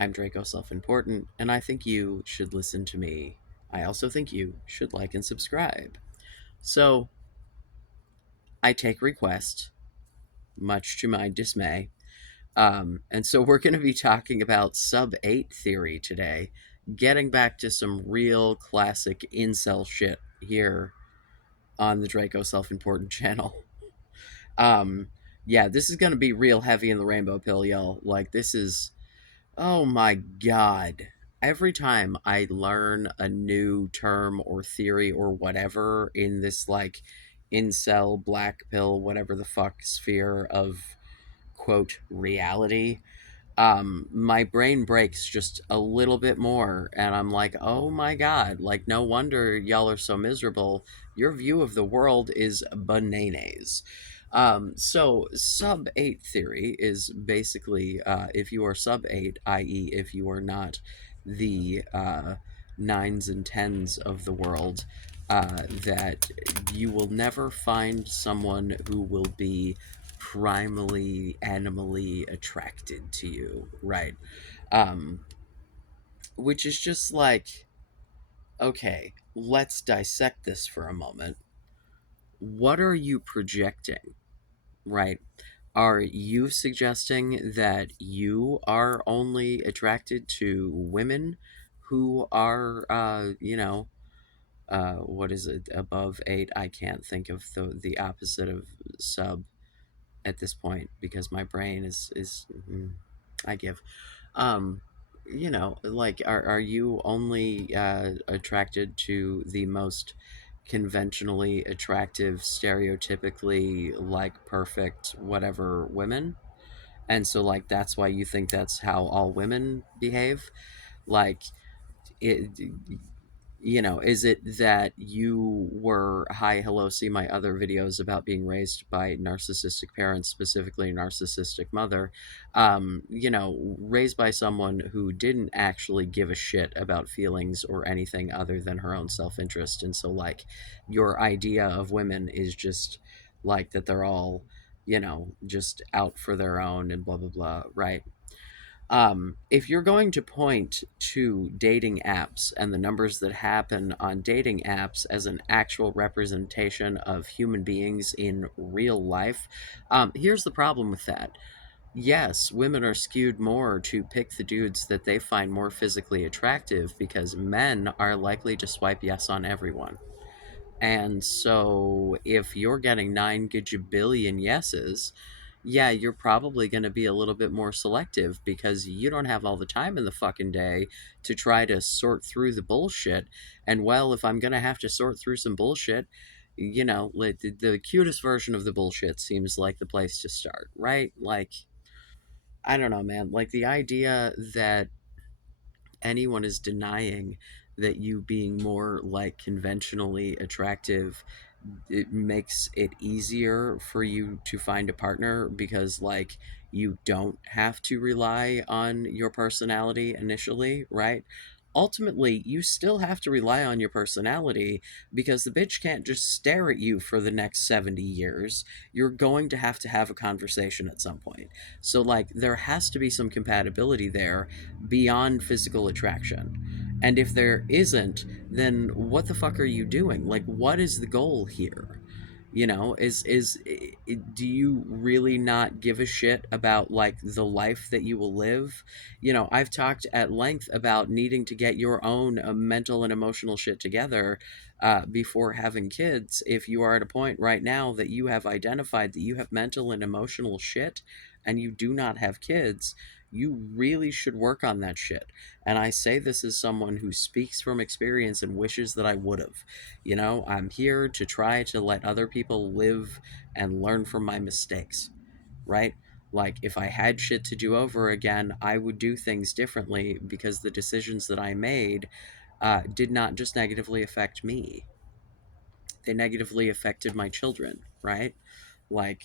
I'm Draco Self-Important, and I think you should listen to me. I also think you should like and subscribe. So, I take requests, much to my dismay. And so we're going to be talking about Sub8 Theory today, getting back to some real classic incel shit here on the Draco Self-Important channel. Um, yeah, this is going to be real heavy in the rainbow pill, y'all. Like, this is oh my god. Every time I learn a new term or theory or whatever in this, like, incel, black pill, whatever the fuck sphere of, quote, reality, my brain breaks just a little bit more, and I'm like, oh my god, like, no wonder y'all are so miserable. Your view of the world is bananas. So sub 8 theory is basically, if you are sub 8, i.e., if you are not the nines and tens of the world, that you will never find someone who will be primally animally attracted to you, right? Um, which is just like, okay, let's dissect this for a moment. What are you projecting, right? Are you suggesting that you are only attracted to women who are, what is it, above 8? I can't think of the opposite of sub at this point because my brain is I give. Um, like, are you only attracted to the most conventionally attractive, stereotypically, like, perfect whatever women? And so, like, that's why you think that's how all women behave? Like, it, is it that you were, hi, hello, see my other videos about being raised by narcissistic parents, specifically narcissistic mother, raised by someone who didn't actually give a shit about feelings or anything other than her own self-interest. And so, like, your idea of women is just like that they're all, just out for their own and blah, blah, blah, right? If you're going to point to dating apps and the numbers that happen on dating apps as an actual representation of human beings in real life, here's the problem with that. Yes, women are skewed more to pick the dudes that they find more physically attractive because men are likely to swipe yes on everyone. And so if you're getting 9 gajillion yeses, yeah, you're probably going to be a little bit more selective because you don't have all the time in the fucking day to try to sort through the bullshit. And, well, if I'm going to have to sort through some bullshit, like, the cutest version of the bullshit seems like the place to start, right? Like, I don't know, man. Like, the idea that anyone is denying that you being more, like, conventionally attractive, it makes it easier for you to find a partner because, like, you don't have to rely on your personality initially, right? Ultimately, you still have to rely on your personality because the bitch can't just stare at you for the next 70 years. You're going to have a conversation at some point. So, like, there has to be some compatibility there beyond physical attraction. And if there isn't, then what the fuck are you doing? Like, what is the goal here? Do you really not give a shit about, like, the life that you will live? I've talked at length about needing to get your own mental and emotional shit together before having kids. If you are at a point right now that you have identified that you have mental and emotional shit and you do not have kids, you really should work on that shit. And I say this as someone who speaks from experience and wishes that I would have. I'm here to try to let other people live and learn from my mistakes, right? Like, if I had shit to do over again, I would do things differently because the decisions that I made did not just negatively affect me, they negatively affected my children, right? Like,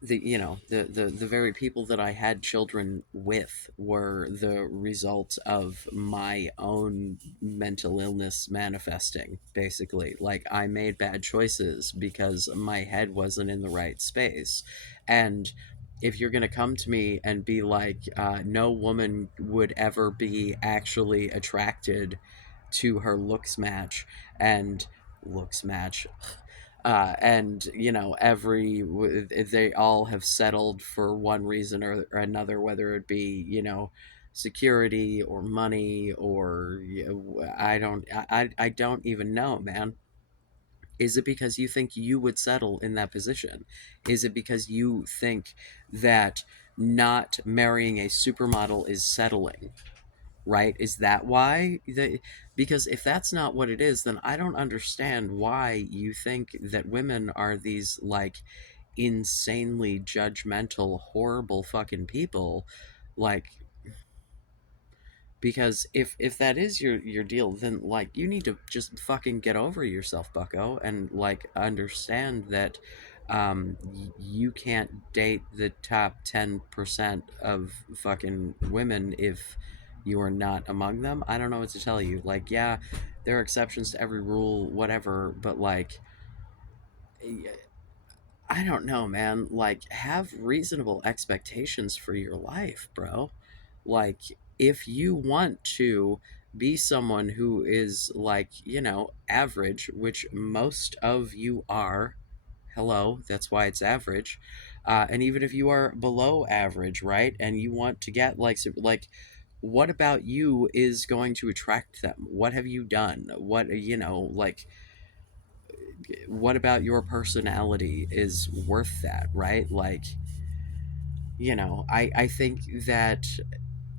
the very people that I had children with were the result of my own mental illness manifesting, basically. Like, I made bad choices because my head wasn't in the right space. And if you're going to come to me and be like, no woman would ever be actually attracted to her and looks match, and they all have settled for one reason or another, whether it be security or money or I don't even know, man. Is it because you think you would settle in that position? Is it because you think that not marrying a supermodel is settling? Right? Is that why? Because if that's not what it is, then I don't understand why you think that women are these like insanely judgmental, horrible fucking people. Like, because if that is your deal, then like you need to just fucking get over yourself, bucko, and like understand that you can't date the top 10% of fucking women if you are not among them. I don't know what to tell you. Like, yeah, there are exceptions to every rule, whatever, but like, I don't know, man. Like, have reasonable expectations for your life, bro. Like, if you want to be someone who is, like, average, which most of you are, hello, that's why it's average. And even if you are below average, right? And you want to get, like, what about you is going to attract them? What have you done? Like, what about your personality is worth that, right? Like, I think that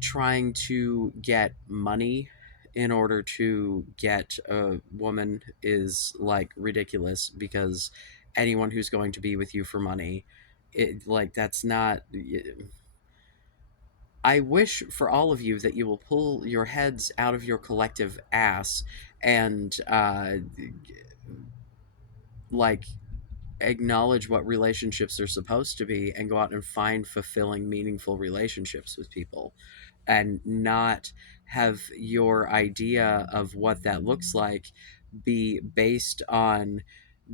trying to get money in order to get a woman is like ridiculous, because anyone who's going to be with you for money, it like that's not. I wish for all of you that you will pull your heads out of your collective ass and like acknowledge what relationships are supposed to be and go out and find fulfilling, meaningful relationships with people, and not have your idea of what that looks like be based on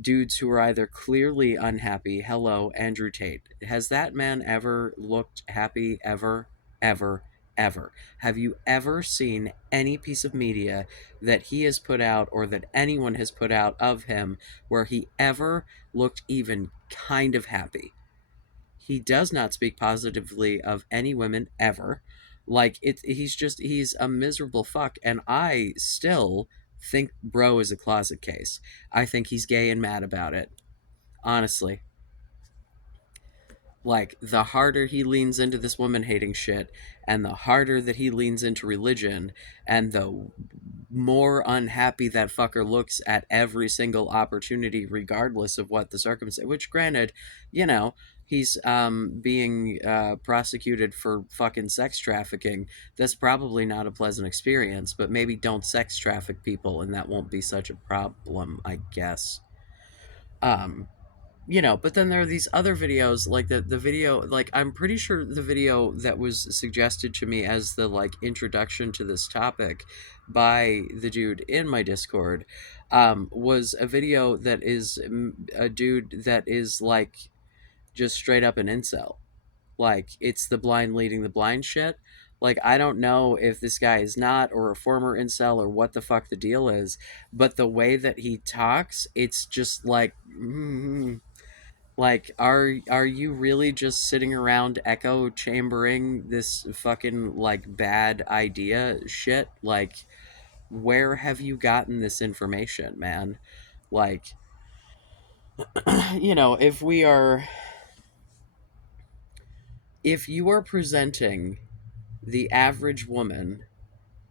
dudes who are either clearly unhappy. Hello, Andrew Tate. Has that man ever looked happy? Ever? Ever? Ever? Have you ever seen any piece of media that he has put out or that anyone has put out of him where he ever looked even kind of happy? He does not speak positively of any women ever. Like he's a miserable fuck, and I still think bro is a closet case. I think he's gay and mad about it. Honestly, like the harder he leans into this woman hating shit, and the harder that he leans into religion, and the more unhappy that fucker looks at every single opportunity, regardless of what the circumstance, which granted, he's being prosecuted for fucking sex trafficking. That's probably not a pleasant experience, but maybe don't sex traffic people and that won't be such a problem, I guess. um but then there are these other videos, like the video, like I'm pretty sure the video that was suggested to me as the like introduction to this topic by the dude in my Discord, was a video that is a dude that is like just straight up an incel. Like, it's the blind leading the blind shit. Like, I don't know if this guy is not or a former incel or what the fuck the deal is, but the way that he talks, it's just like like, are you really just sitting around echo chambering this fucking like bad idea shit? Like, where have you gotten this information, man? Like, if if you are presenting the average woman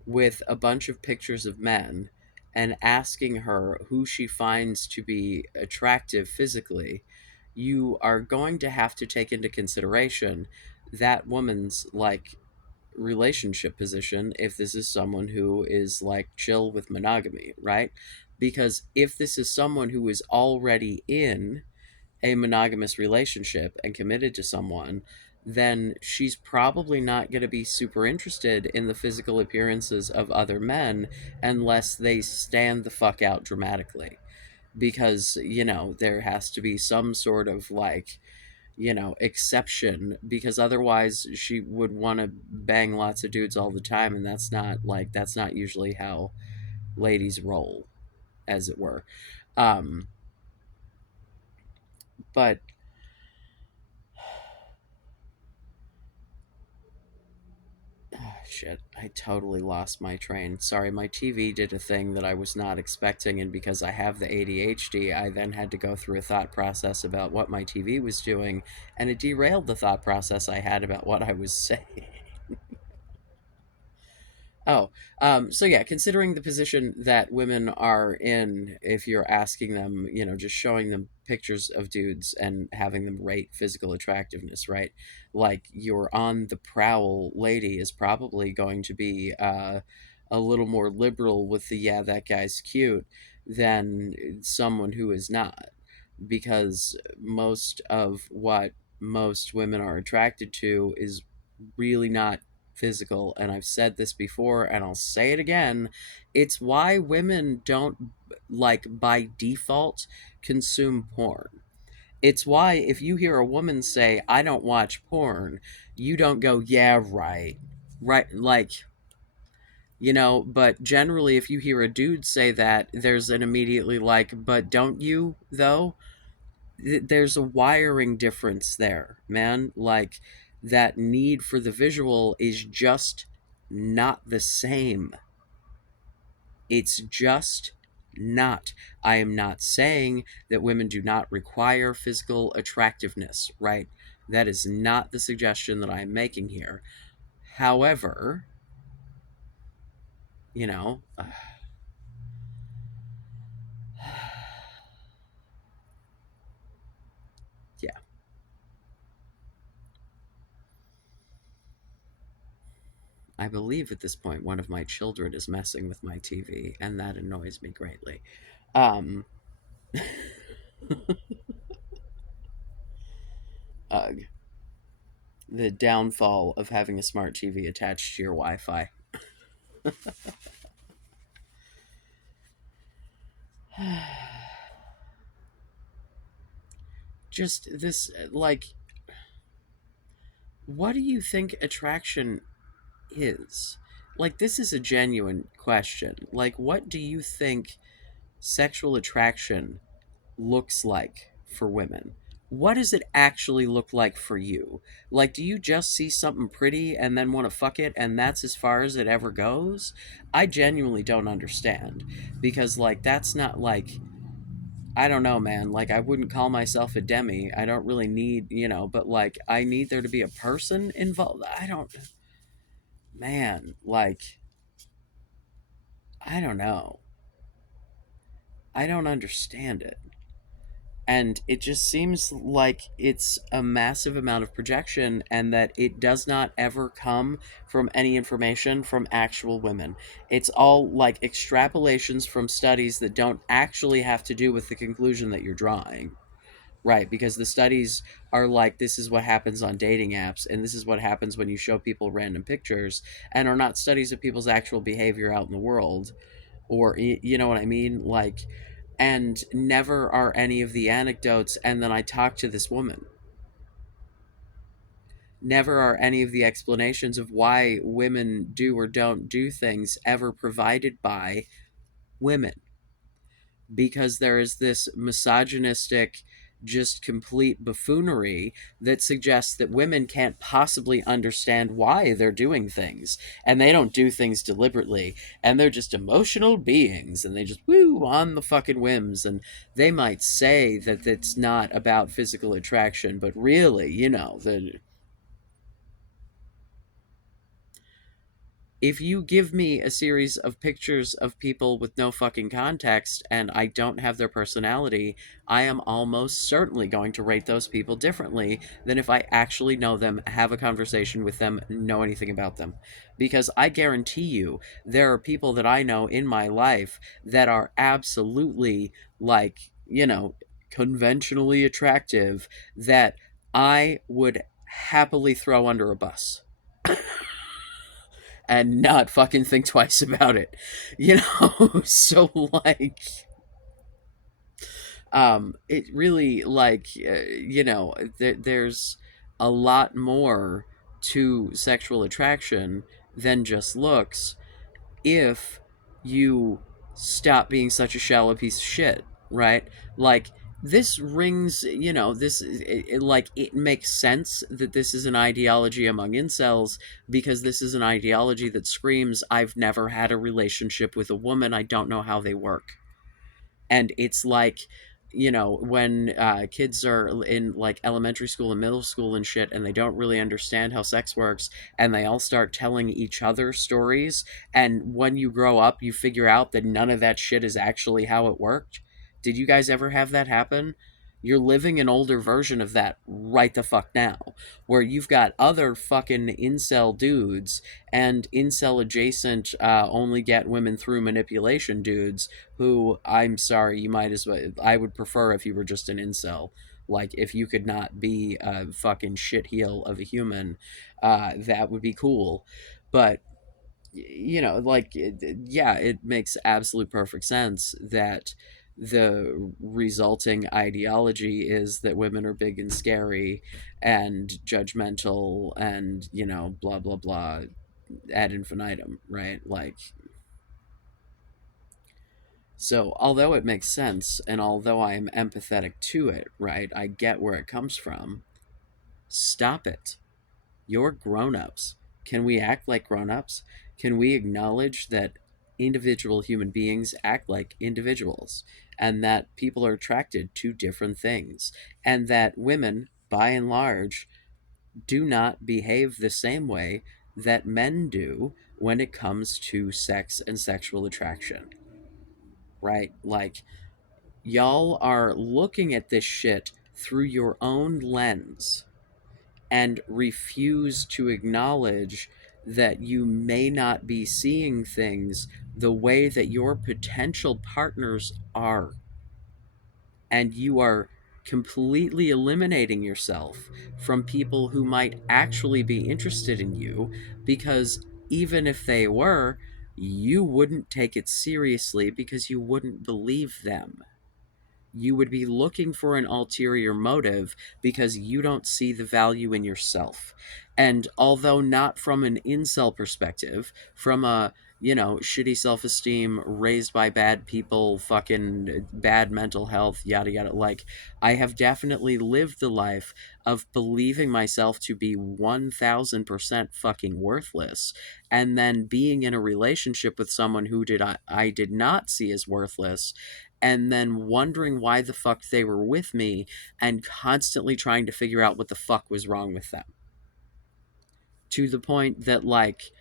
with a bunch of pictures of men and asking her who she finds to be attractive physically, you are going to have to take into consideration that woman's like relationship position, if this is someone who is like chill with monogamy, right? Because if this is someone who is already in a monogamous relationship and committed to someone, then she's probably not going to be super interested in the physical appearances of other men unless they stand the fuck out dramatically. Because, there has to be some sort of like exception, because otherwise she would want to bang lots of dudes all the time, and that's not usually how ladies roll, as it were. Um, but shit, I totally lost my train. Sorry, my TV did a thing that I was not expecting, and because I have the ADHD, I then had to go through a thought process about what my TV was doing, and it derailed the thought process I had about what I was saying. Oh, so yeah, considering the position that women are in, if you're asking them, just showing them pictures of dudes and having them rate physical attractiveness, right? Like your on the prowl lady is probably going to be a little more liberal with the yeah, that guy's cute than someone who is not, because most of what most women are attracted to is really not physical. And I've said this before and I'll say it again. It's why women don't, like, by default consume porn. It's why if you hear a woman say I don't watch porn, you don't go yeah, right. Right, like, but generally if you hear a dude say that, there's an immediately like, but don't you though? There's a wiring difference there, man. Like, that need for the visual is just not the same. It's just not. I am not saying that women do not require physical attractiveness, right? That is not the suggestion that I'm making here. However, you know, yeah, I believe at this point one of my children is messing with my TV, and that annoys me greatly. Um, ugh. The downfall of having a smart TV attached to your Wi-Fi. Just this, like, what do you think attraction is? Like, this is a genuine question. Like, what do you think sexual attraction looks like for women? What does it actually look like for you? Like, do you just see something pretty and then want to fuck it, and that's as far as it ever goes? I genuinely don't understand, because, like, that's not like, I don't know, man. Like, I wouldn't call myself a demi. I don't really need, but like, I need there to be a person involved. I don't, man, like, I don't know. I don't understand it. And it just seems like it's a massive amount of projection, and that it does not ever come from any information from actual women. It's all like extrapolations from studies that don't actually have to do with the conclusion that you're drawing. Right, because the studies are like, this is what happens on dating apps, and this is what happens when you show people random pictures, and are not studies of people's actual behavior out in the world, or you know what I mean? Like, and never are any of the anecdotes, and then I talked to this woman. Never are any of the explanations of why women do or don't do things ever provided by women, because there is this misogynistic, just complete buffoonery that suggests that women can't possibly understand why they're doing things, and they don't do things deliberately, and they're just emotional beings, and they just woo on the fucking whims, and they might say that it's not about physical attraction, but really, the if you give me a series of pictures of people with no fucking context and I don't have their personality, I am almost certainly going to rate those people differently than if I actually know them, have a conversation with them, know anything about them. Because I guarantee you, there are people that I know in my life that are absolutely, like, conventionally attractive, that I would happily throw under a bus and not fucking think twice about it. So like, It really, like, there's a lot more to sexual attraction than just looks if you stop being such a shallow piece of shit, right? Like, this rings, like, it makes sense that this is an ideology among incels, because this is an ideology that screams, I've never had a relationship with a woman, I don't know how they work. And it's like, when kids are in like elementary school and middle school and shit, and they don't really understand how sex works, and they all start telling each other stories, and when you grow up you figure out that none of that shit is actually how it worked. Did you guys ever have that happen? You're living an older version of that right the fuck now, where you've got other fucking incel dudes and incel adjacent, only get women through manipulation dudes, who, I'm sorry, you might as well, I would prefer if you were just an incel. Like, if you could not be a fucking shitheel of a human, that would be cool. But, like, yeah, it makes absolute perfect sense that the resulting ideology is that women are big and scary and judgmental and, blah, blah, blah, ad infinitum, right? Like, so, although it makes sense, and although I am empathetic to it, right, I get where it comes from. Stop it. You're grown ups. Can we act like grown ups? Can we acknowledge that individual human beings act like individuals, and that people are attracted to different things, and that women, by and large, do not behave the same way that men do when it comes to sex and sexual attraction, right? Like, y'all are looking at this shit through your own lens and refuse to acknowledge that you may not be seeing things the way that your potential partners are. And you are completely eliminating yourself from people who might actually be interested in you, because even if they were, you wouldn't take it seriously because you wouldn't believe them. You would be looking for an ulterior motive because you don't see the value in yourself. And although not from an incel perspective, from a, shitty self esteem, raised by bad people, fucking bad mental health, yada yada, like, I have definitely lived the life of believing myself to be 1000% fucking worthless, and then being in a relationship with someone who I did not see as worthless, and then wondering why the fuck they were with me, and constantly trying to figure out what the fuck was wrong with them, to the point that, like,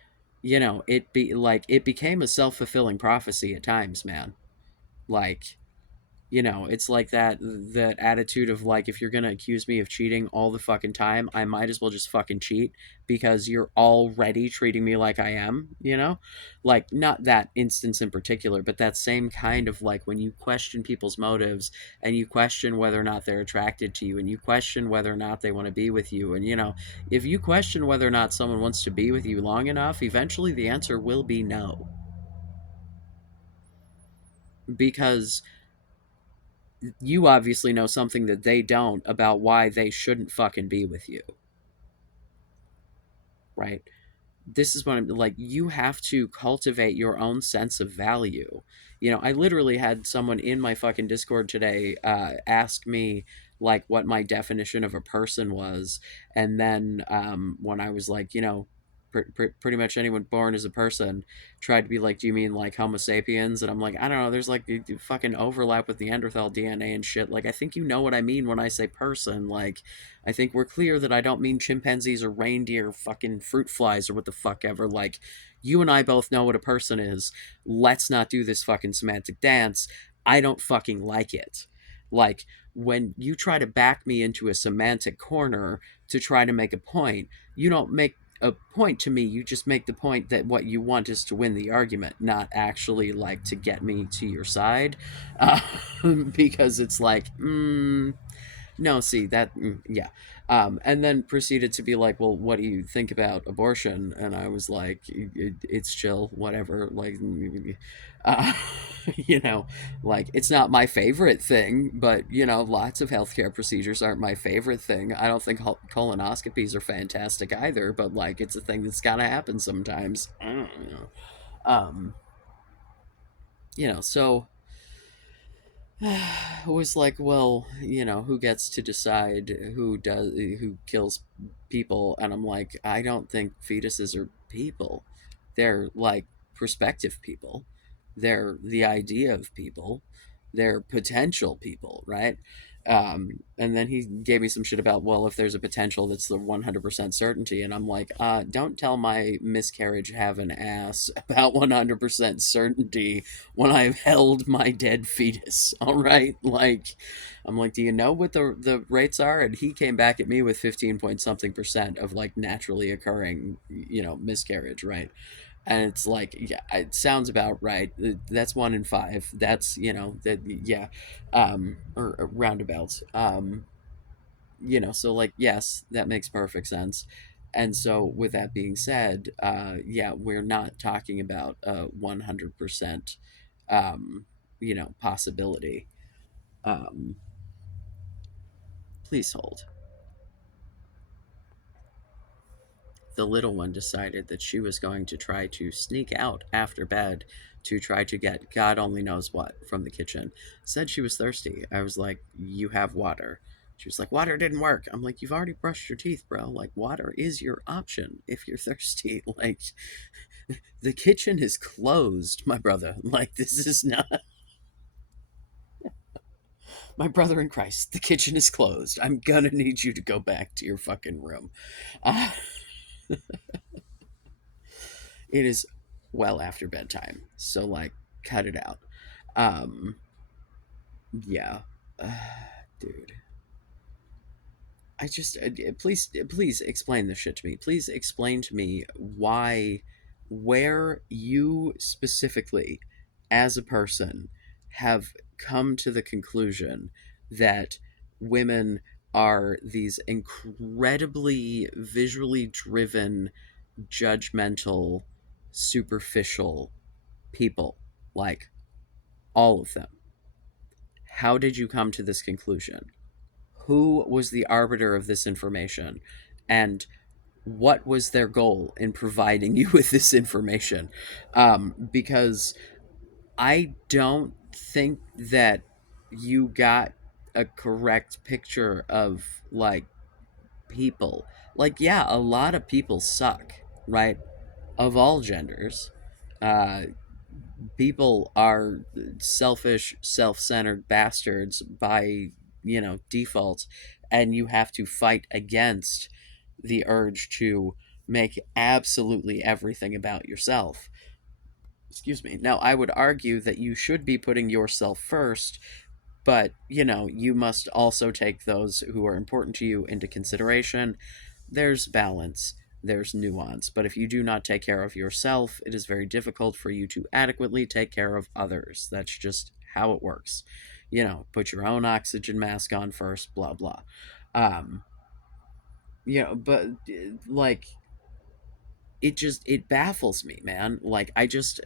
it became a self-fulfilling prophecy at times, man. Like, it's like that attitude of, like, if you're gonna accuse me of cheating all the fucking time, I might as well just fucking cheat, because you're already treating me like I am, like, not that instance in particular, but that same kind of, like, when you question people's motives, and you question whether or not they're attracted to you, and you question whether or not they want to be with you, and, if you question whether or not someone wants to be with you long enough, eventually the answer will be no, because you obviously know something that they don't about why they shouldn't fucking be with you, right? This is what I'm like. You have to cultivate your own sense of value. I literally had someone in my fucking Discord today ask me, like, what my definition of a person was, and then when I was like, pretty much anyone born as a person, tried to be like, do you mean like Homo sapiens? And I'm like, I don't know. There's like fucking overlap with Neanderthal DNA and shit. Like, I think you know what I mean when I say person. Like, I think we're clear that I don't mean chimpanzees or reindeer, fucking fruit flies, or what the fuck ever. Like, you and I both know what a person is. Let's not do this fucking semantic dance. I don't fucking like it. Like, when you try to back me into a semantic corner to try to make a point, you don't make a point to me. You just make the point that what you want is to win the argument, not actually, like, to get me to your side. uh, because it's like, No, see that, yeah, and then proceeded to be like, "Well, what do you think about abortion?" And I was like, It's chill, whatever." Like, uh, you know, like it's not my favorite thing, but lots of healthcare procedures aren't my favorite thing. I don't think colonoscopies are fantastic either, but like it's a thing that's gotta happen sometimes. I don't know. Um, so was like, well, who gets to decide who kills people? And I'm like, I don't think fetuses are people. They're like prospective people. They're the idea of people. They're potential people, right? And then he gave me some shit about, well, if there's a potential that's the 100% certainty. And I'm like, don't tell my miscarriage have an ass about 100% certainty when I've held my dead fetus. All right, like, I'm like, do you know what the rates are? And he came back at me with 15 point something percent of like naturally occurring, miscarriage, right? And it's like, yeah, it sounds about right. That's 1 in 5. That's that, yeah, or roundabouts. So like, yes, that makes perfect sense. And so with that being said, yeah, we're not talking about a 100% possibility. um Please hold. The little one decided that she was going to try to sneak out after bed to try to get God only knows what from the kitchen. Said she was thirsty. I was like, "You have water." She was like, "Water didn't work." I'm like, "You've already brushed your teeth, bro. Like, water is your option if you're thirsty." Like, the kitchen is closed, my brother. Like, this is not my brother in Christ. The kitchen is closed. I'm gonna need you to go back to your fucking room. Uh, it is well after bedtime, so like, cut it out. Um, yeah, dude. I just please explain this shit to me. Please explain to me why, where you specifically, as a person, have come to the conclusion that women are these incredibly visually driven, judgmental, superficial people, like all of them. How did you come to this conclusion? Who was the arbiter of this information? And what was their goal in providing you with this information? Because I don't think that you got a correct picture of like people. Like, yeah, a lot of people suck, right? Of all genders. Uh, People are selfish, self-centered bastards by default, and you have to fight against the urge to make absolutely everything about yourself. Excuse me. Now, I would argue that you should be putting yourself first, but you must also take those who are important to you into consideration. There's balance, there's nuance, but if you do not take care of yourself, it is very difficult for you to adequately take care of others. That's just how it works. Put your own oxygen mask on first, blah blah. um but like, it baffles me, man. Like, I just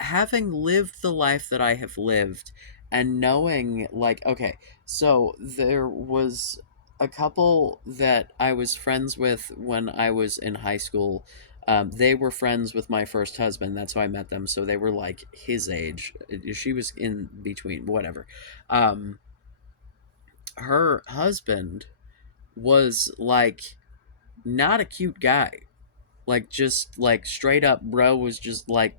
having lived the life that I have lived, and knowing, like, okay, so there was a couple that I was friends with when I was in high school. They were friends with my first husband. That's how I met them. So they were like his age. She was in between, whatever. Um, Her husband was like not a cute guy. Like, just like straight up, bro was just like,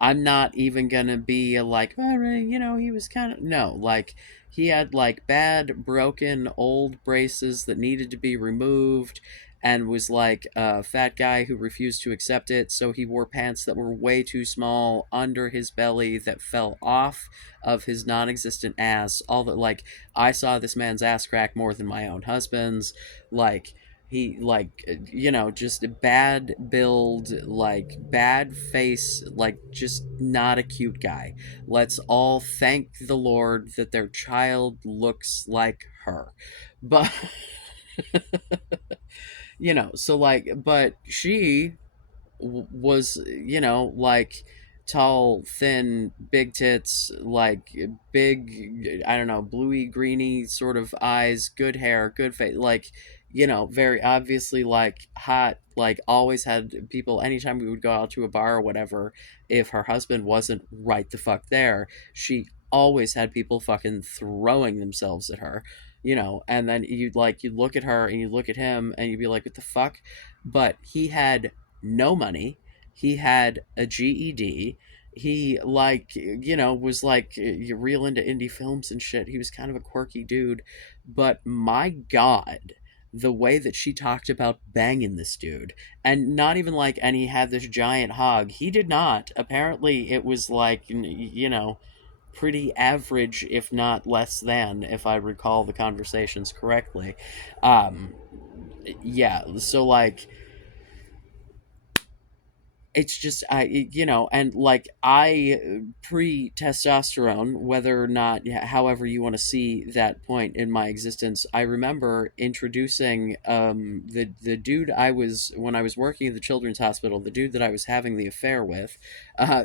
I'm not even gonna be like, all right, he was kind of, no, like, he had like bad, broken, old braces that needed to be removed, and was like a fat guy who refused to accept it. So he wore pants that were way too small under his belly that fell off of his non-existent ass. All that, like, I saw this man's ass crack more than my own husband's. Like, He like just a bad build, like bad face, like just not a cute guy. Let's all thank the Lord that their child looks like her. But so like, but she was, like tall, thin, big tits, like big, I don't know, bluey, greeny sort of eyes, good hair, good face, like, very obviously like hot, like always had people, anytime we would go out to a bar or whatever, if her husband wasn't right the fuck there, she always had people fucking throwing themselves at her. And then you'd look at her and you'd look at him and you'd be like, what the fuck? But he had no money. He had a GED. He like was like you real into indie films and shit. He was kind of a quirky dude, but my god, the way that she talked about banging this dude, and not even like, and he had this giant hog. He did not. Apparently, it was like pretty average, if not less than, if I recall the conversations correctly. Um, yeah. So like it's just and like I pre testosterone, whether or not, yeah, however you want to see that point in my existence, I remember introducing the dude I was, when I was working at the children's hospital, the dude that I was having the affair with,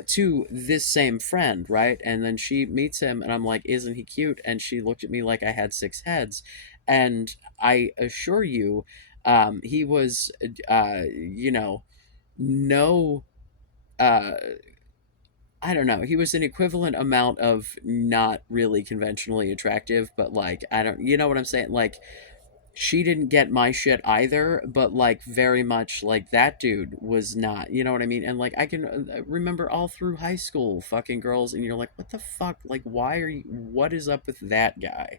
to this same friend, right? And then she meets him and I'm like, isn't he cute? And she looked at me like I had six heads. And I assure you, he was no, uh I don't know, he was an equivalent amount of not really conventionally attractive, but like, I don't, you know what I'm saying, like she didn't get my shit either, but like very much like that dude was not, you know what I mean? And like I can remember all through high school fucking girls, and you're like, what the fuck, like why are you, what is up with that guy?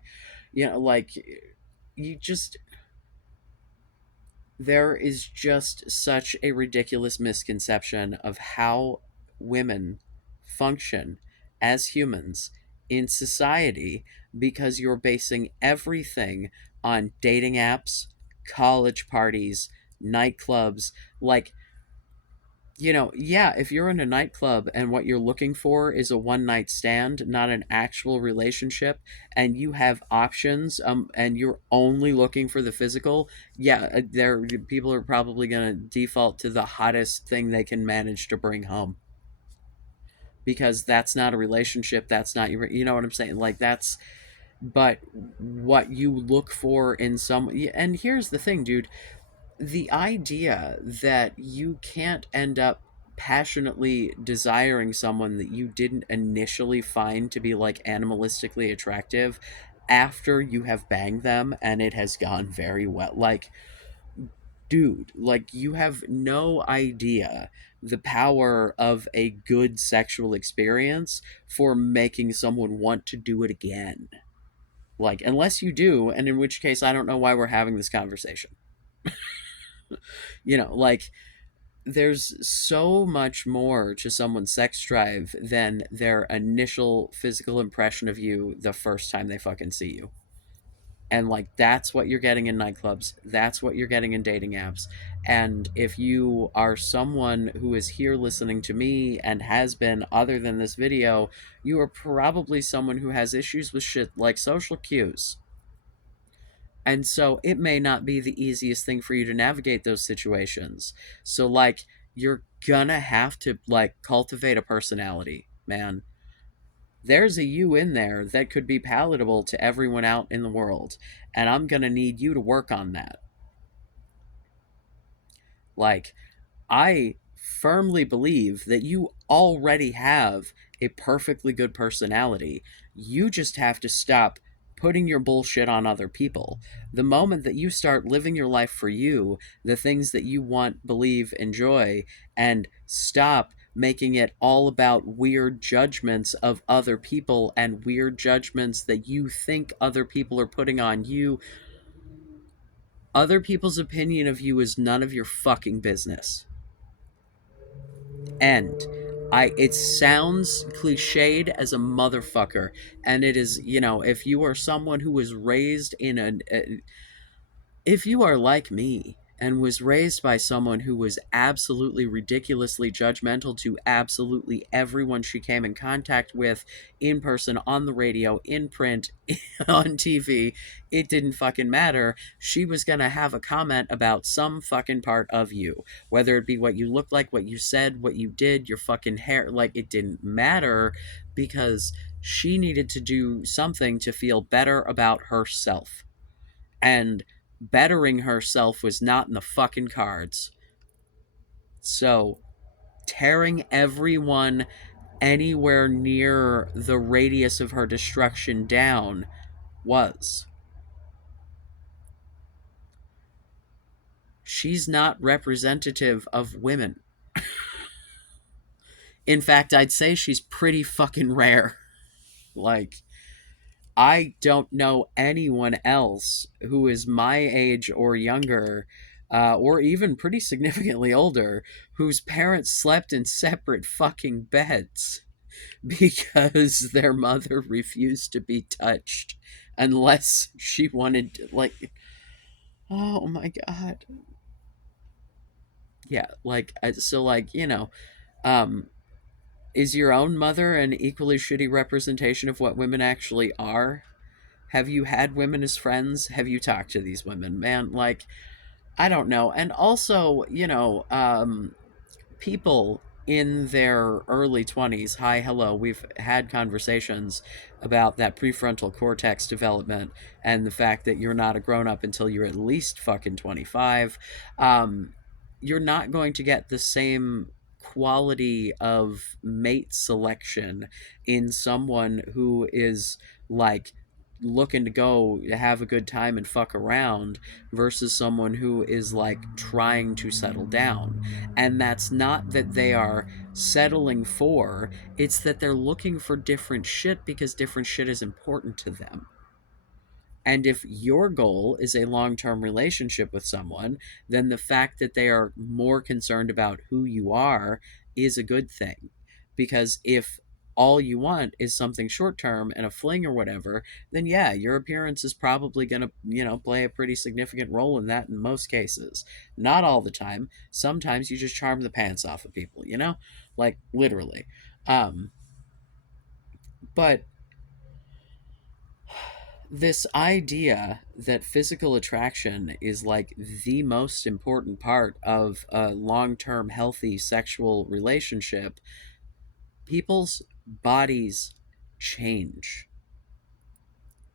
Like you just, there is just such a ridiculous misconception of how women function as humans in society, because you're basing everything on dating apps, college parties, nightclubs. Like, yeah, if you're in a nightclub and what you're looking for is a one night stand, not an actual relationship, and you have options, and you're only looking for the physical, yeah, there people are probably gonna default to the hottest thing they can manage to bring home, because that's not a relationship. That's not your, you know what I'm saying? Like that's, but what you look for in some, and here's the thing, dude, the idea that you can't end up passionately desiring someone that you didn't initially find to be like animalistically attractive after you have banged them and it has gone very well, like dude, like you have no idea the power of a good sexual experience for making someone want to do it again, like unless you do, and in which case I don't know why we're having this conversation. Like there's so much more to someone's sex drive than their initial physical impression of you the first time they fucking see you. And like that's what you're getting in nightclubs, that's what you're getting in dating apps. And if you are someone who is here listening to me and has been other than this video, you are probably someone who has issues with shit like social cues. And so it may not be the easiest thing for you to navigate those situations. So like you're gonna have to like cultivate a personality, man. There's a you in there that could be palatable to everyone out in the world, and I'm gonna need you to work on that. Like, I firmly believe that you already have a perfectly good personality. You just have to stop putting your bullshit on other people. The moment that you start living your life for you, the things that you want, believe, enjoy, and stop making it all about weird judgments of other people and weird judgments that you think other people are putting on you, other people's opinion of you is none of your fucking business. End. It sounds cliched as a motherfucker, and it is, if you are someone who was raised in if you are like me and was raised by someone who was absolutely ridiculously judgmental to absolutely everyone she came in contact with, in person, on the radio, in print, on TV. It didn't fucking matter. She was gonna have a comment about some fucking part of you, whether it be what you looked like, what you said, what you did, your fucking hair. Like, it didn't matter, because she needed to do something to feel better about herself. And bettering herself was not in the fucking cards. So, tearing everyone anywhere near the radius of her destruction down was. She's not representative of women. In fact, I'd say she's pretty fucking rare. Like, I don't know anyone else who is my age or younger, or even pretty significantly older, whose parents slept in separate fucking beds because their mother refused to be touched unless she wanted to, like, oh my god. Yeah, like, so, like, um is your own mother an equally shitty representation of what women actually are? Have you had women as friends? Have you talked to these women? Man, like, I don't know. And also, people in their early 20s, hi, hello, we've had conversations about that prefrontal cortex development and the fact that you're not a grown up until you're at least fucking 25. You're not going to get the same quality of mate selection in someone who is, like, looking to go have a good time and fuck around versus someone who is, like, trying to settle down. And that's not that they are settling for, it's that they're looking for different shit because different shit is important to them. And if your goal is a long term relationship with someone, then the fact that they are more concerned about who you are is a good thing. Because if all you want is something short term and a fling or whatever, then yeah, your appearance is probably going to, play a pretty significant role in that in most cases. Not all the time. Sometimes you just charm the pants off of people, Like, literally. Um, but this idea that physical attraction is, like, the most important part of a long-term healthy sexual relationship, people's bodies change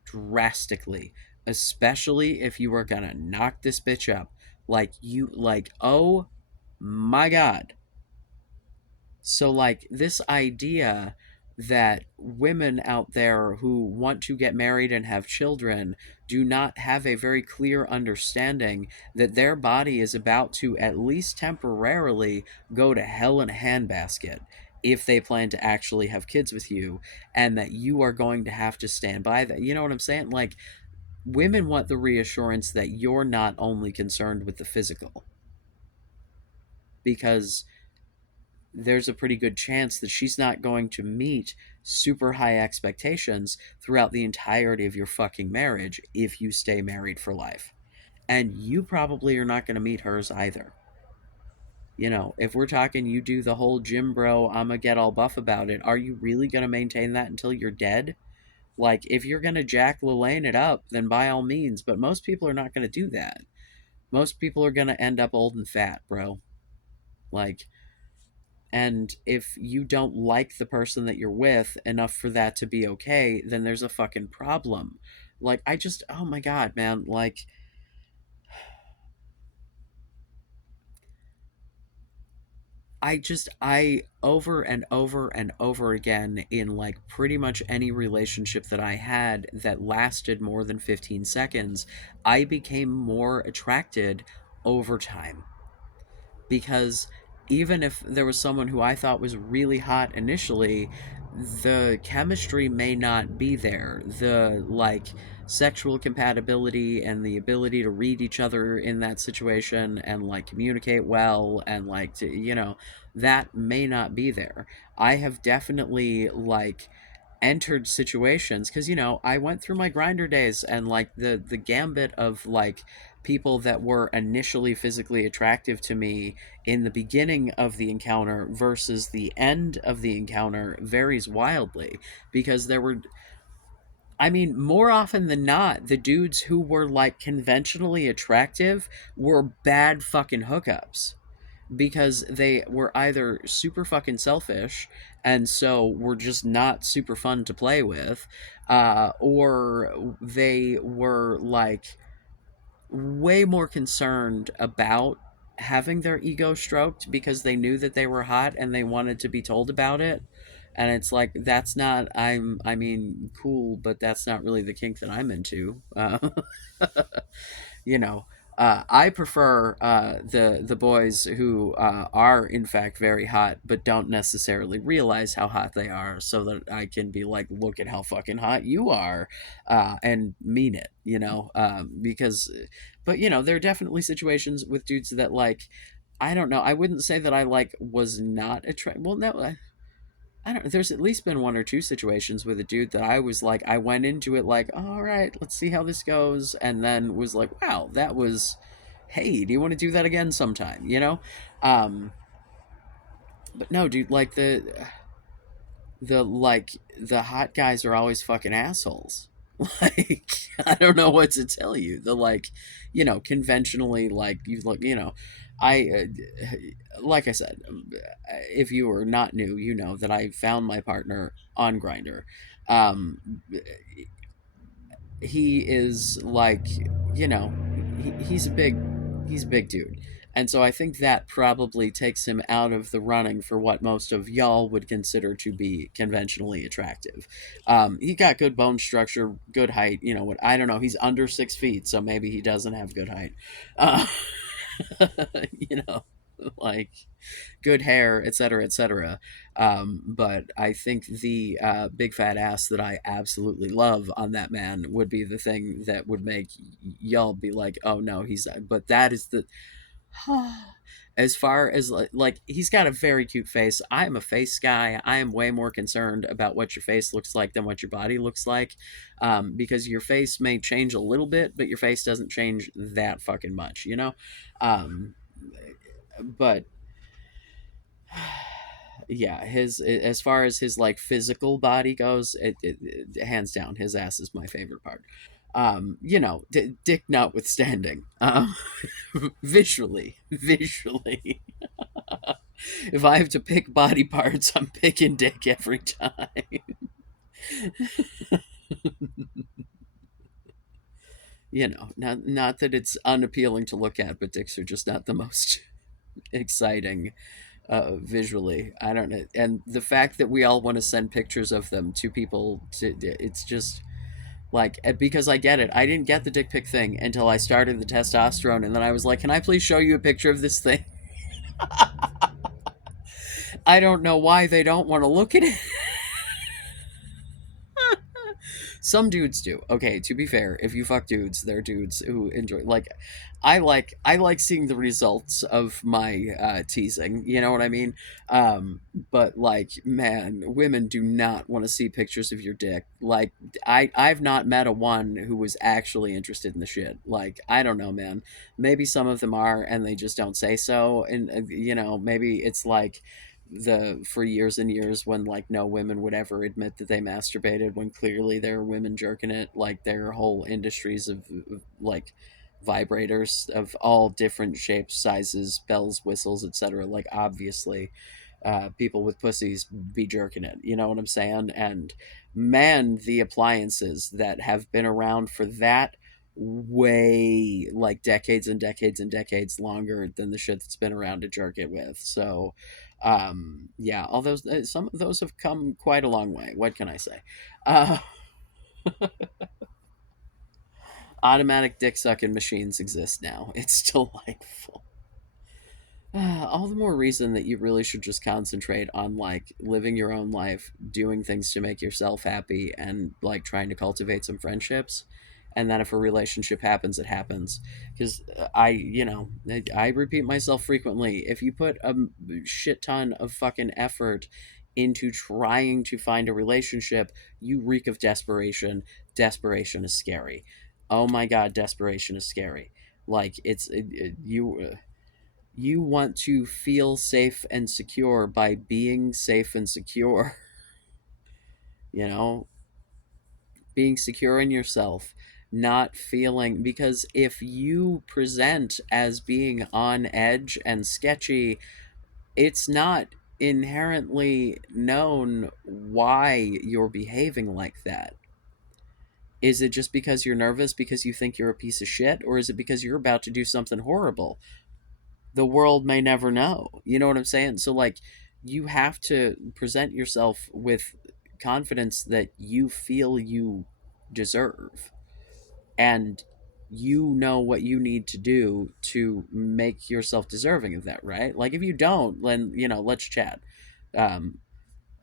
drastically, especially if you are gonna knock this bitch up. Oh my god. So, like, this idea that women out there who want to get married and have children do not have a very clear understanding that their body is about to, at least temporarily, go to hell in a handbasket if they plan to actually have kids with you, and that you are going to have to stand by that. You know what I'm saying? Like, women want the reassurance that you're not only concerned with the physical, because there's a pretty good chance that she's not going to meet super high expectations throughout the entirety of your fucking marriage if you stay married for life. And you probably are not going to meet hers either. If we're talking you do the whole gym bro, I'm gonna get all buff about it, are you really going to maintain that until you're dead? Like, if you're going to Jack LaLanne it up, then by all means, but most people are not going to do that. Most people are going to end up old and fat, bro. Like, and if you don't like the person that you're with enough for that to be okay, then there's a fucking problem. Like, oh my god, man. Like, over and over and over again, in, like, pretty much any relationship that I had that lasted more than 15 seconds, I became more attracted over time. Because even if there was someone who I thought was really hot initially, the chemistry may not be there. The, like, sexual compatibility and the ability to read each other in that situation and, like, communicate well and, like, that may not be there. I have definitely, like, entered situations because I went through my grinder days, and, like, the gambit of, like, people that were initially physically attractive to me in the beginning of the encounter versus the end of the encounter varies wildly, because there were, I mean, more often than not, the dudes who were like conventionally attractive were bad fucking hookups, because they were either super fucking selfish and so were just not super fun to play with, or they were like way more concerned about having their ego stroked because they knew that they were hot and they wanted to be told about it. And it's like, that's not, I mean, cool, but that's not really the kink that I'm into. You know, I prefer the boys who are in fact very hot, but don't necessarily realize how hot they are, so that I can be like, look at how fucking hot you are, and mean it. Because, but there are definitely situations with dudes that like, I don't know. I wouldn't say that I like was not attracted. Well, no, I don't. There's at least been one or two situations with a dude that I was like, I went into it like, all right, let's see how this goes, and then was like, wow, that was. Hey, do you want to do that again sometime? Um, but no, dude, like the hot guys are always fucking assholes. Like, I don't know what to tell you. The like, conventionally, like, you look, I like I said, if you are not new, you know that I found my partner on Grinder. Um, he is like, you know he's a big dude, and so I think that probably takes him out of the running for what most of y'all would consider to be conventionally attractive. He got good bone structure, good height. What, I don't know, he's under 6 feet, so maybe he doesn't have good height. uh, you know like, good hair, etc., etc. But I think the big fat ass that I absolutely love on that man would be the thing that would make y'all be like, "Oh no, he's." But that is the. As far as like, he's got a very cute face. I am a face guy. I am way more concerned about what your face looks like than what your body looks like, because your face may change a little bit, but your face doesn't change that fucking much, Um, but yeah, his, as far as his like physical body goes, hands down, his ass is my favorite part. Dick notwithstanding, visually, if I have to pick body parts, I'm picking dick every time. Not that it's unappealing to look at, but dicks are just not the most exciting visually. I don't know. And the fact that we all want to send pictures of them to people, it's just like, because I get it. I didn't get the dick pic thing until I started the testosterone, and then I was like, can I please show you a picture of this thing? I don't know why they don't want to look at it. Some dudes do. Okay, to be fair, if you fuck dudes, they're dudes who enjoy, like, I like seeing the results of my teasing, you know what I mean? But like, man, women do not want to see pictures of your dick. Like, I've not met a one who was actually interested in the shit. Like, I don't know, man. Maybe some of them are and they just don't say so, and maybe it's like the for years and years when like no women would ever admit that they masturbated, when clearly there are women jerking it. Like, there are whole industries of like vibrators of all different shapes, sizes, bells, whistles, etc. Like, obviously, people with pussies be jerking it, you know what I'm saying? And man, the appliances that have been around for that, way like decades and decades and decades longer than the shit that's been around to jerk it with. So yeah, all those, some of those have come quite a long way. What can I say? uh Automatic dick sucking machines exist now. It's delightful. All the more reason that you really should just concentrate on like living your own life, doing things to make yourself happy, and like trying to cultivate some friendships. And then if a relationship happens, it happens. Because I repeat myself frequently. If you put a shit ton of fucking effort into trying to find a relationship, you reek of desperation. Desperation is scary. Oh my god, desperation is scary. Like you want to feel safe and secure by being safe and secure. You know, being secure in yourself, not feeling, because if you present as being on edge and sketchy, it's not inherently known why you're behaving like that. Is it just because you're nervous because you think you're a piece of shit, or is it because you're about to do something horrible? The world may never know. You know what I'm saying? So, like, you have to present yourself with confidence that you feel you deserve, and you know what you need to do to make yourself deserving of that, right? Like, if you don't, then, let's chat. um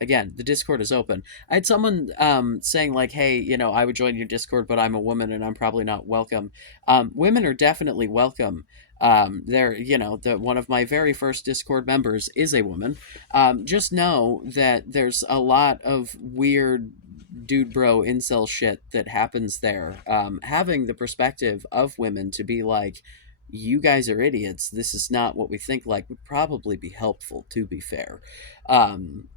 Again, the Discord is open. I had someone saying, like, hey, I would join your Discord, but I'm a woman and I'm probably not welcome. Women are definitely welcome. They're, one of my very first Discord members is a woman. Just know that there's a lot of weird dude bro incel shit that happens there. Having the perspective of women to be like, you guys are idiots, this is not what we think like, would probably be helpful, to be fair. I'm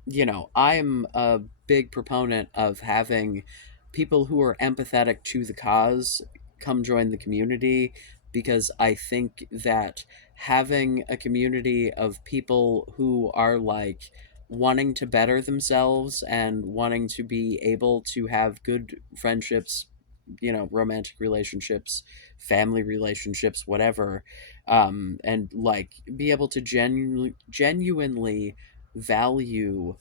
a big proponent of having people who are empathetic to the cause come join the community, because I think that having a community of people who are like wanting to better themselves and wanting to be able to have good friendships, romantic relationships, family relationships, whatever, and like be able to genuinely value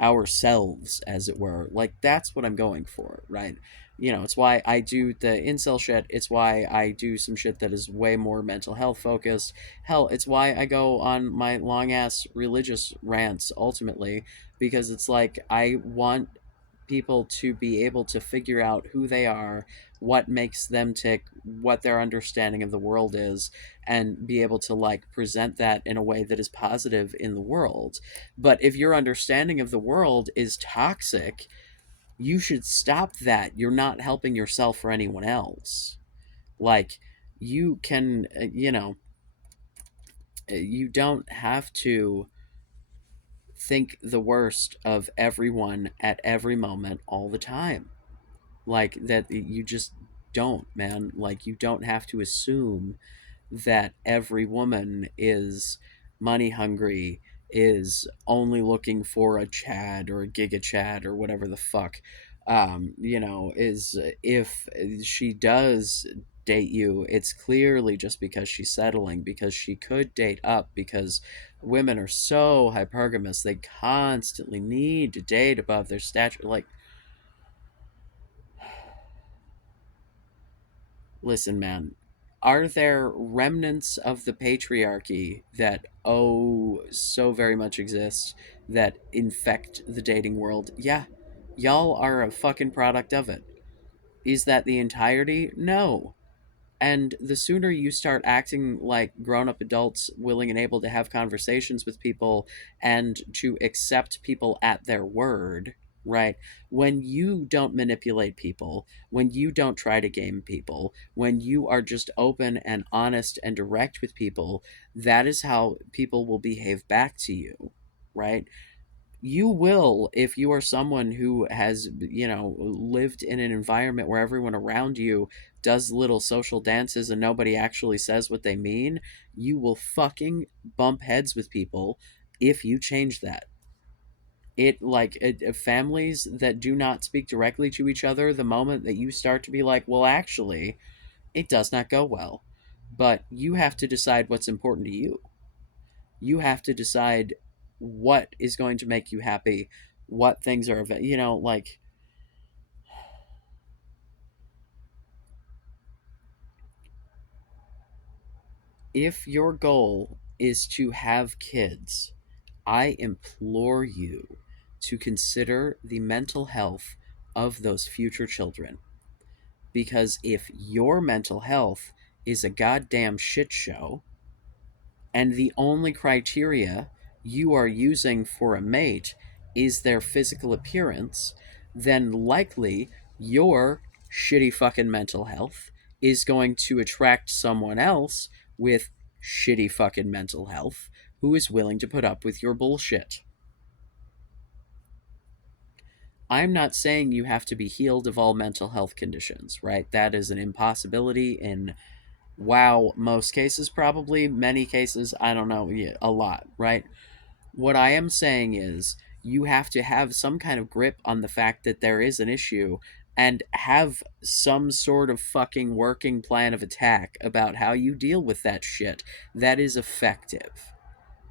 ourselves, as it were. Like, that's what I'm going for, right? It's why I do the incel shit. It's why I do some shit that is way more mental health focused. Hell, it's why I go on my long ass religious rants ultimately, because it's like I want people to be able to figure out who they are, what makes them tick, what their understanding of the world is, and be able to like present that in a way that is positive in the world. But if your understanding of the world is toxic, you should stop that. You're not helping yourself or anyone else. Like, you can, you don't have to think the worst of everyone at every moment all the time. Like, that you just don't, man. Like, you don't have to assume that every woman is money hungry, is only looking for a Chad or a Giga Chad or whatever the fuck. Is, if she does date you, it's clearly just because she's settling, because she could date up, because women are so hypergamous, they constantly need to date above their stature. Like, listen, man, are there remnants of the patriarchy that, oh, so very much exist, that infect the dating world? Yeah, y'all are a fucking product of it. Is that the entirety? No. And the sooner you start acting like grown up adults, willing and able to have conversations with people and to accept people at their word, right? When you don't manipulate people, when you don't try to game people, when you are just open and honest and direct with people, that is how people will behave back to you, right? You will, if you are someone who has, lived in an environment where everyone around you does little social dances and nobody actually says what they mean, you will fucking bump heads with people if you change that. Families that do not speak directly to each other, the moment that you start to be like, well, actually, it does not go well, but you have to decide what's important to you. You have to decide what is going to make you happy, what things are, like, if your goal is to have kids, I implore you to consider the mental health of those future children. Because if your mental health is a goddamn shit show, and the only criteria you are using for a mate is their physical appearance, then likely your shitty fucking mental health is going to attract someone else with shitty fucking mental health who is willing to put up with your bullshit. I'm not saying you have to be healed of all mental health conditions, right? That is an impossibility in, wow, most cases, probably many cases, I don't know, yeah, a lot, right? What I am saying is you have to have some kind of grip on the fact that there is an issue and have some sort of fucking working plan of attack about how you deal with that shit that is effective,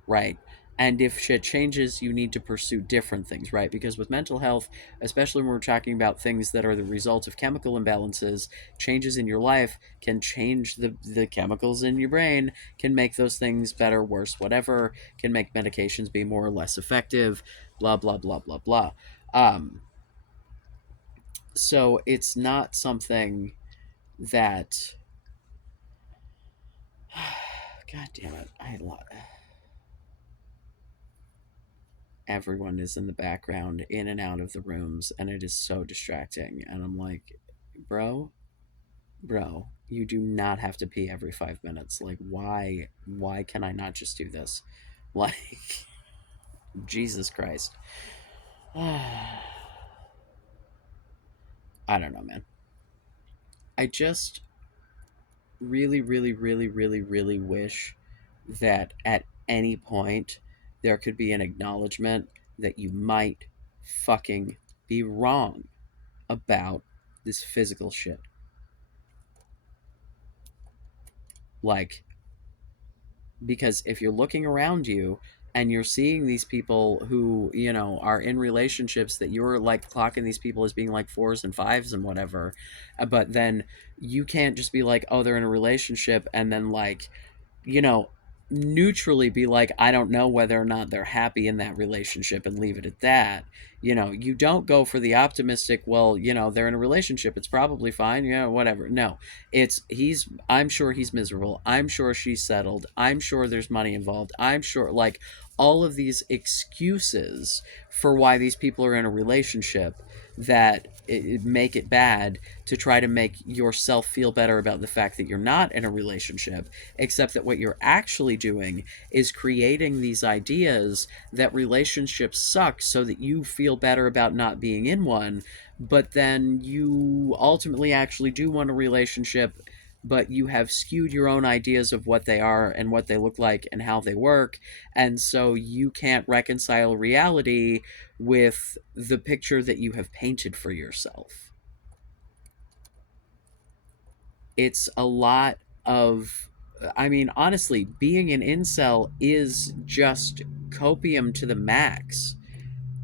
right? And if shit changes, you need to pursue different things, right? Because with mental health, especially when we're talking about things that are the result of chemical imbalances, changes in your life can change the chemicals in your brain, can make those things better, worse, whatever, can make medications be more or less effective, blah, blah, blah, blah, blah. Um, so it's not something that. God damn it. I had a lot. Everyone is in the background, in and out of the rooms, and it is so distracting. And I'm like, bro, bro, you do not have to pee every 5 minutes. Like, why can I not just do this? Like, Jesus Christ. I don't know, man. I just really, really, really, really, really wish that at any point there could be an acknowledgement that you might fucking be wrong about this physical shit. Like, because if you're looking around you and you're seeing these people who, are in relationships that you're like clocking these people as being like fours and fives and whatever, but then you can't just be like, oh, they're in a relationship, and then like, you know, neutrally be like, I don't know whether or not they're happy in that relationship and leave it at that. You don't go for the optimistic, well, they're in a relationship, it's probably fine, whatever. No, I'm sure he's miserable. I'm sure she's settled. I'm sure there's money involved. I'm sure, like, all of these excuses for why these people are in a relationship that make it bad to try to make yourself feel better about the fact that you're not in a relationship, except that what you're actually doing is creating these ideas that relationships suck so that you feel better about not being in one, but then you ultimately actually do want a relationship, but you have skewed your own ideas of what they are and what they look like and how they work, and so you can't reconcile reality with the picture that you have painted for yourself. It's a lot of, I mean, honestly, being an incel is just copium to the max.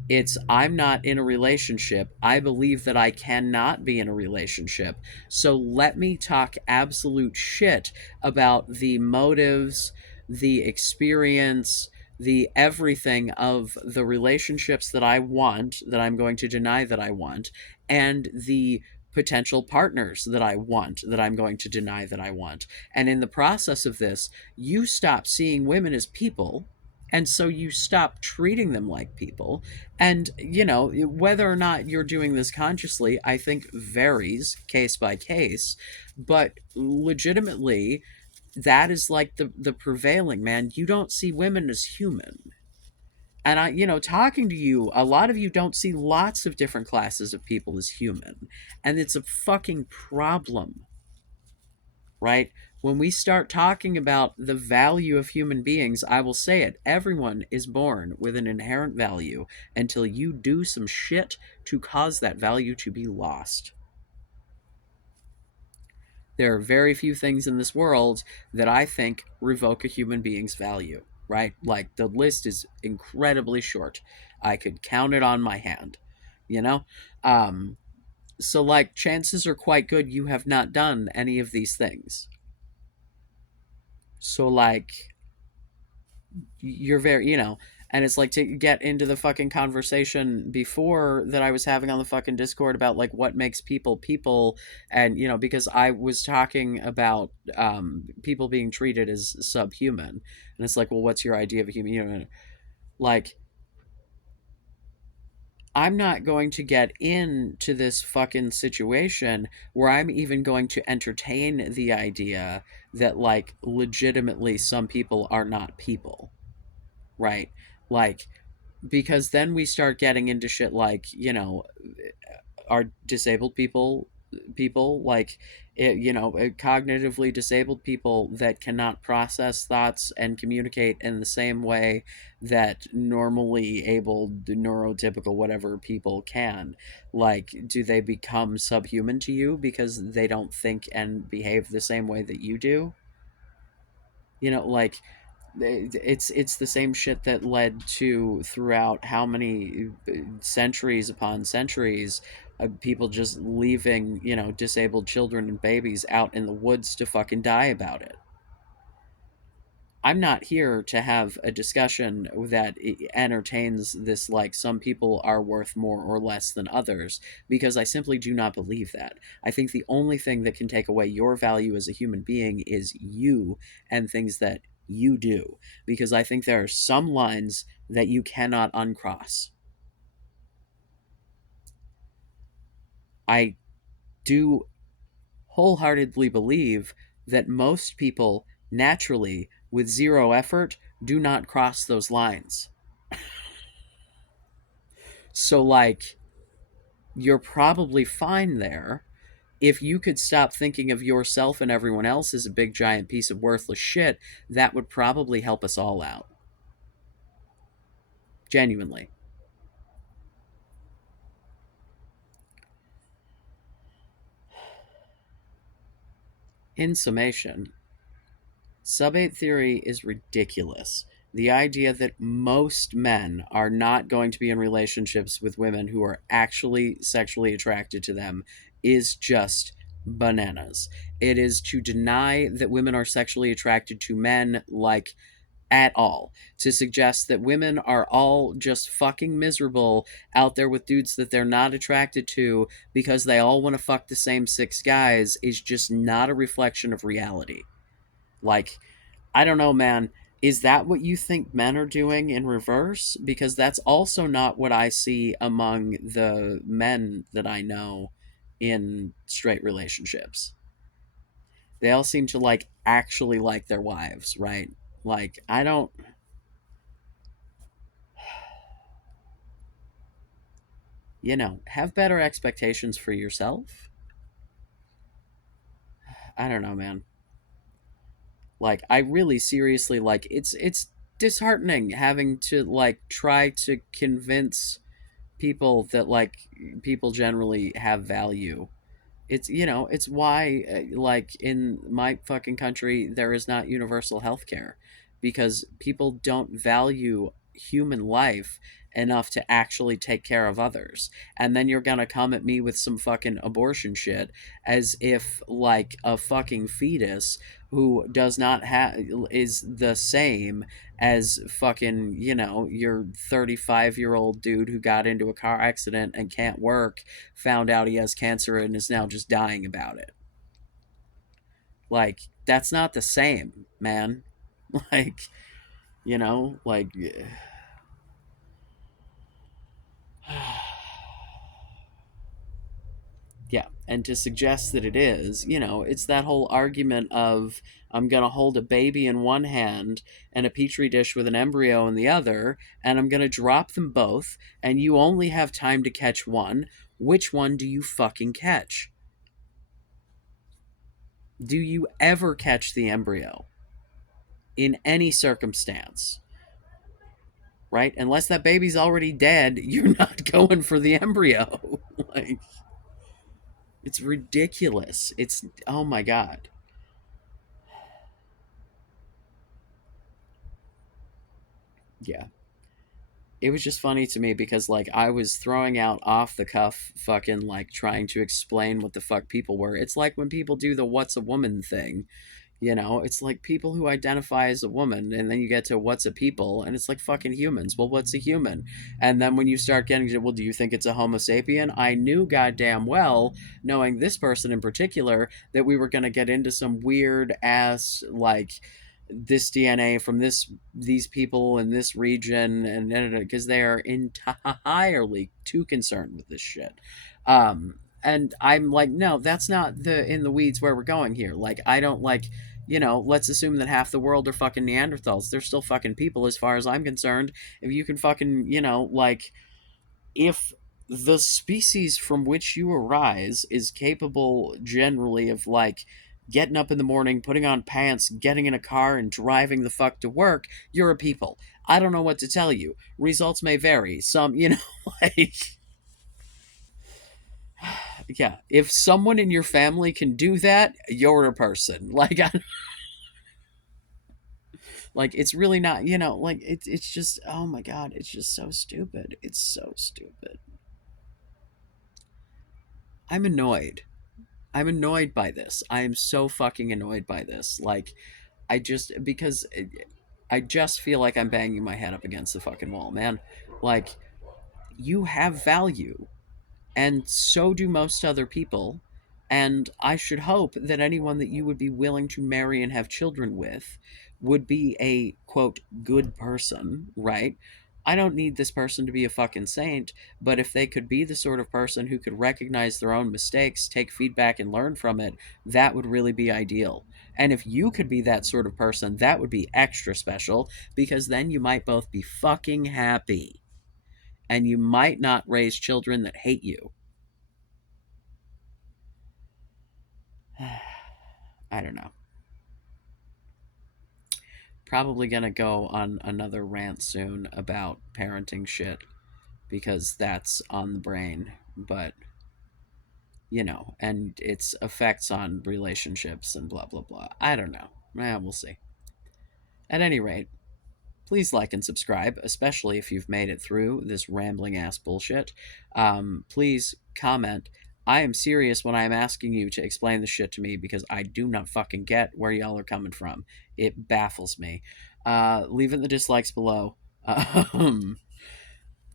It's, I'm not in a relationship. I believe that I cannot be in a relationship. So let me talk absolute shit about the motives, the experience, the everything of the relationships that I want, that I'm going to deny that I want, and the potential partners that I want, that I'm going to deny that I want. And in the process of this, you stop seeing women as people, and so you stop treating them like people. And, whether or not you're doing this consciously, I think varies case by case. But legitimately, that is like the prevailing, man. You don't see women as human. And talking to you, a lot of you don't see lots of different classes of people as human. And it's a fucking problem, right? When we start talking about the value of human beings, I will say it. Everyone is born with an inherent value until you do some shit to cause that value to be lost. There are very few things in this world that I think revoke a human being's value, right? Like, the list is incredibly short. I could count it on my hand, you know? Um, so, like, chances are quite good you have not done any of these things. So, like, you're very, and it's like, to get into the fucking conversation before that I was having on the fucking Discord about like what makes people people, and because I was talking about people being treated as subhuman, and it's like, well, what's your idea of a human? Like, I'm not going to get into this fucking situation where I'm even going to entertain the idea that, like, legitimately some people are not people, right? Like, because then we start getting into shit like, are disabled people like cognitively disabled people that cannot process thoughts and communicate in the same way that normally able neurotypical whatever people can, like, do they become subhuman to you because they don't think and behave the same way that you do? Like, it's the same shit that led to, throughout how many centuries upon centuries, people just leaving disabled children and babies out in the woods to fucking die about it. I'm not here to have a discussion that entertains this, like, some people are worth more or less than others, because I simply do not believe that. I think the only thing that can take away your value as a human being is you and things that you do, because I think there are some lines that you cannot uncross. I do wholeheartedly believe that most people naturally, with zero effort, do not cross those lines. So, like, you're probably fine there. If you could stop thinking of yourself and everyone else as a big giant piece of worthless shit, that would probably help us all out. Genuinely. In summation, Sub8 Theory is ridiculous. The idea that most men are not going to be in relationships with women who are actually sexually attracted to them is just bananas. It is to deny that women are sexually attracted to men, like, at all. To suggest that women are all just fucking miserable out there with dudes that they're not attracted to because they all want to fuck the same six guys is just not a reflection of reality. Like, I don't know, man. Is that what you think men are doing in reverse? Because that's also not what I see among the men that I know in straight relationships. They all seem to, like, actually like their wives, right? Like, I don't, have better expectations for yourself. I don't know, man. Like, I really seriously, like, it's disheartening having to, like, try to convince people that, like, people generally have value. It's why, like, in my fucking country there is not universal health care, because people don't value human life enough to actually take care of others. And then you're gonna come at me with some fucking abortion shit, as if, like, a fucking fetus who does not have is the same as fucking, your 35-year-old dude who got into a car accident and can't work, found out he has cancer, and is now just dying about it. Like, that's not the same, man. Like, like, yeah. And to suggest that it is, it's that whole argument of, I'm going to hold a baby in one hand and a petri dish with an embryo in the other, and I'm going to drop them both, and you only have time to catch one. Which one do you fucking catch? Do you ever catch the embryo in any circumstance? Right? Unless that baby's already dead, you're not going for the embryo. Like, it's ridiculous. It's, oh my god. Yeah. It was just funny to me because, like, I was throwing out off the cuff fucking, like, trying to explain what the fuck people were. It's like when people do the what's a woman thing. It's like people who identify as a woman, and then you get to what's a people, and it's like fucking humans. Well, what's a human? And then when you start getting to, well, do you think it's a Homo sapien? I knew goddamn well, knowing this person in particular, that we were going to get into some weird ass, like, this DNA from these people in this region, and because they are entirely too concerned with this shit. And I'm like, no, that's not the in the weeds where we're going here. Like, I don't like, let's assume that half the world are fucking Neanderthals. They're still fucking people as far as I'm concerned. If you can fucking, like, if the species from which you arise is capable generally of like getting up in the morning, putting on pants, getting in a car, and driving the fuck to work, you're a people. I don't know what to tell you. Results may vary. Some, like, yeah, if someone in your family can do that, you're a person. Like, like it's really not, like it's just, oh my god, it's just so stupid. It's so stupid. I'm annoyed. I'm annoyed by this. I am so fucking annoyed by this. Like, because I just feel like I'm banging my head up against the fucking wall, man. Like, you have value, and so do most other people. And I should hope that anyone that you would be willing to marry and have children with would be a quote good person, right? I don't need this person to be a fucking saint, but if they could be the sort of person who could recognize their own mistakes, take feedback, and learn from it, that would really be ideal. And if you could be that sort of person, that would be extra special because then you might both be fucking happy and you might not raise children that hate you. I don't know. Probably gonna go on another rant soon about parenting shit because that's on the brain. But, and its effects on relationships and blah, blah, blah. I don't know. We'll see. At any rate, please like and subscribe, especially if you've made it through this rambling ass bullshit. Please comment. I am serious when I'm asking you to explain the shit to me because I do not fucking get where y'all are coming from. It baffles me. Leave it in the dislikes below. Um,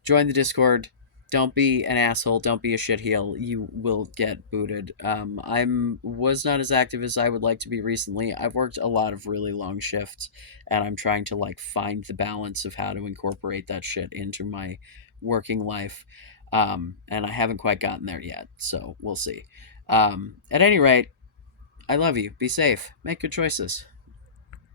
Join the Discord. Don't be an asshole. Don't be a shitheel. You will get booted. I'm was not as active as I would like to be recently. I've worked a lot of really long shifts, and I'm trying to like find the balance of how to incorporate that shit into my working life. And I haven't quite gotten there yet. So we'll see. At any rate, I love you. Be safe. Make good choices.